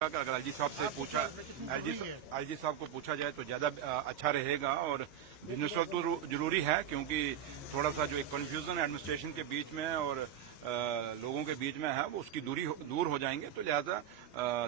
अगर एलजी साहब से पूछा एलजी साहब को पूछा जाए तो ज्यादा अच्छा रहेगा। और बिजनेस तो जरूरी है क्योंकि थोड़ा सा जो एक कंफ्यूजन एडमिनिस्ट्रेशन के बीच में और लोगों के बीच में है वो उसकी दूर हो जाएंगे। तो लिहाजा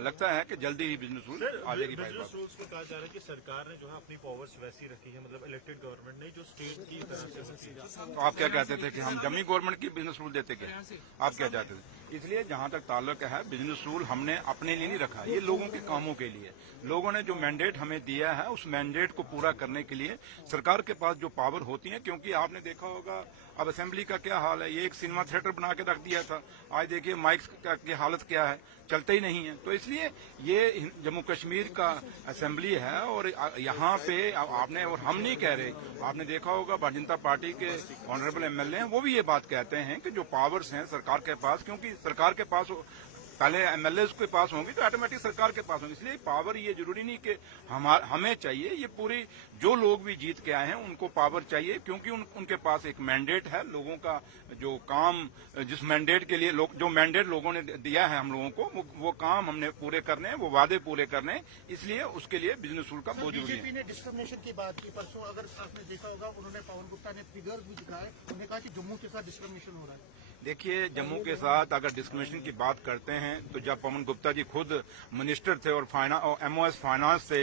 लगता है कि जल्दी ही बिजनेस रूल आ जाएगी। बिजनेस रूल्स में कहा जा रहा है कि सरकार ने जो है अपनी पावर्स वैसी रखी है, मतलब इलेक्टेड गवर्नमेंट ने जो स्टेट की तरह से होती है। तो आप क्या कहते थे कि हम जमी गवर्नमेंट की बिजनेस रूल देते क्या? आप क्या चाहते थे? इसलिए जहां तक ताल्लुक है बिजनेस रूल हमने अपने लिए नहीं रखा, ये लोगों के कामों के लिए। लोगों ने जो मैंडेट हमें दिया है उस मैंडेट को पूरा करने के लिए सरकार के पास जो पावर होती है, क्योंकि आपने देखा होगा अब असेंबली का क्या हाल है, ये एक सिनेमा थिएटर बना के रख दिया था। आज देखिए माइक्स की हालत क्या है, चलते ही नहीं है। तो इसलिए ये जम्मू कश्मीर का असेंबली है और यहाँ पे आपने और हम नहीं कह रहे, आपने देखा होगा भारतीय जनता पार्टी के ऑनरेबल एमएलए हैं वो भी ये बात कहते हैं कि जो पावर्स हैं सरकार के पास, क्योंकि सरकार के पास पहले एमएलए के पास होंगी तो ऑटोमेटिक सरकार के पास होंगी। इसलिए पावर ये जरूरी नहीं कि हमें चाहिए, ये पूरी जो लोग भी जीत के आए हैं उनको पावर चाहिए, क्योंकि उनके पास एक मैंडेट है। लोगों का जो काम, जिस मैंडेट के लिए जो मैंडेट लोगों ने दिया है हम लोगों को, वो काम हमने पूरे करने हैं, वो वादे पूरे करने हैं। इसलिए उसके लिए बिजनेस रूल का बहुत जरूरी है। बीजेपी ने डिस्क्रिमिनेशन की बात की परसों, अगर आपने देखा होगा उन्होंने पवन गुप्ता ने फिगर्स भी दिखाए, उन्होंने कहा कि जम्मू के साथ डिस्क्रिमिनेशन हो रहा है। देखिए जम्मू के साथ अगर डिस्क्रिमिनेशन की बात करते हैं तो जब पवन गुप्ता जी खुद मिनिस्टर थे और एमओएस फाइनेंस से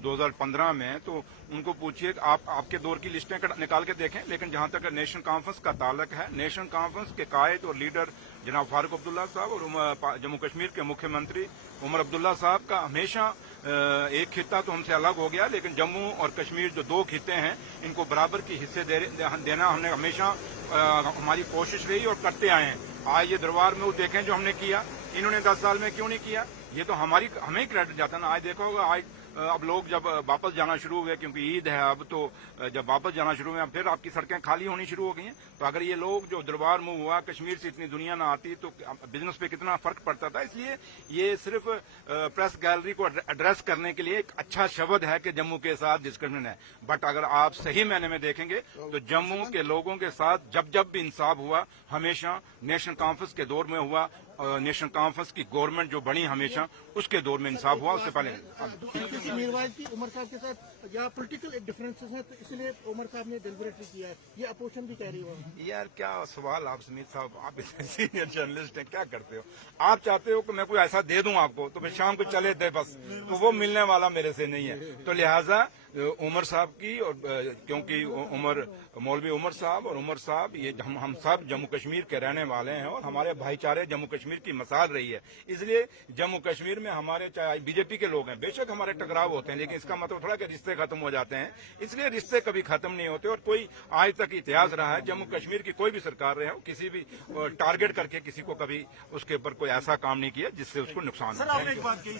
2015 में, तो उनको पूछिए आपके दौर की लिस्टें निकाल के देखें। लेकिन जहां तक नेशनल कॉन्फ्रेंस का ताल्लुक है, नेशनल कॉन्फ्रेंस के कायद और लीडर जनाब फारूक अब्दुल्ला साहब और जम्मू कश्मीर के मुख्यमंत्री उमर अब्दुल्ला साहब का हमेशा एक खिता तो हमसे अलग हो गया, लेकिन जम्मू और कश्मीर जो दो खिते हैं इनको बराबर की हिस्से देना हमने हमेशा हमारी कोशिश रही और करते आए हैं। आज ये दरबार में वो देखें जो हमने किया, इन्होंने 10 साल में क्यों नहीं किया, ये तो हमें क्रेडिट जाता है ना। आज देखा होगा आज अब लोग जब वापस जाना शुरू हुए, क्योंकि ईद है अब, तो जब वापस जाना शुरू हुए फिर आपकी सड़कें खाली होनी शुरू हो गई हैं। तो अगर ये लोग जो दरबार मूव हुआ, कश्मीर से इतनी दुनिया ना आती तो बिजनेस पे कितना फर्क पड़ता था। इसलिए ये सिर्फ प्रेस गैलरी को एड्रेस करने के लिए एक अच्छा शब्द है कि जम्मू के साथ डिस्क्रिमिनेशन है। बट अगर आप सही मायने में देखेंगे तो जम्मू के लोगों के साथ जब भी इंसाफ हुआ हमेशा नेशनल कॉन्फ्रेंस के दौर में हुआ। नेशनल कॉन्फ्रेंस की गवर्नमेंट जो बनी हमेशा उसके दौर में इंसाफ हुआ, उससे पहले मीरवाइज की उमर साहब के साथ या पॉलिटिकल डिफरेंसेस हैं, तो इसलिए उमर साहब ने डेलिबरेटली किया है, ये अपोजिशन भी कह रही हो। यार क्या सवाल आप समीत साहब, आप सीनियर जर्नलिस्ट हैं, क्या करते हो आप? चाहते हो कि मैं कोई ऐसा दे दूं आपको तो फिर शाम को चले थे बस, तो वो मिलने वाला मेरे से नहीं है। तो लिहाजा उमर साहब की, और क्योंकि मौलवी उमर साहब और उमर साहब ये हम सब जम्मू कश्मीर के रहने वाले हैं और हमारे भाईचारे जम्मू कश्मीर की मिसाल रही है। इसलिए जम्मू कश्मीर में हमारे चाहे बीजेपी के लोग हैं, बेशक हमारे टकराव होते हैं, लेकिन इसका मतलब थोड़ा कि रिश्ते खत्म हो जाते हैं। इसलिए रिश्ते कभी खत्म नहीं होते। और कोई आज तक इतिहास रहा है जम्मू कश्मीर की कोई भी सरकार रहे हो, किसी भी टारगेट करके किसी को कभी उसके ऊपर कोई ऐसा काम नहीं किया जिससे उसको नुकसान हो।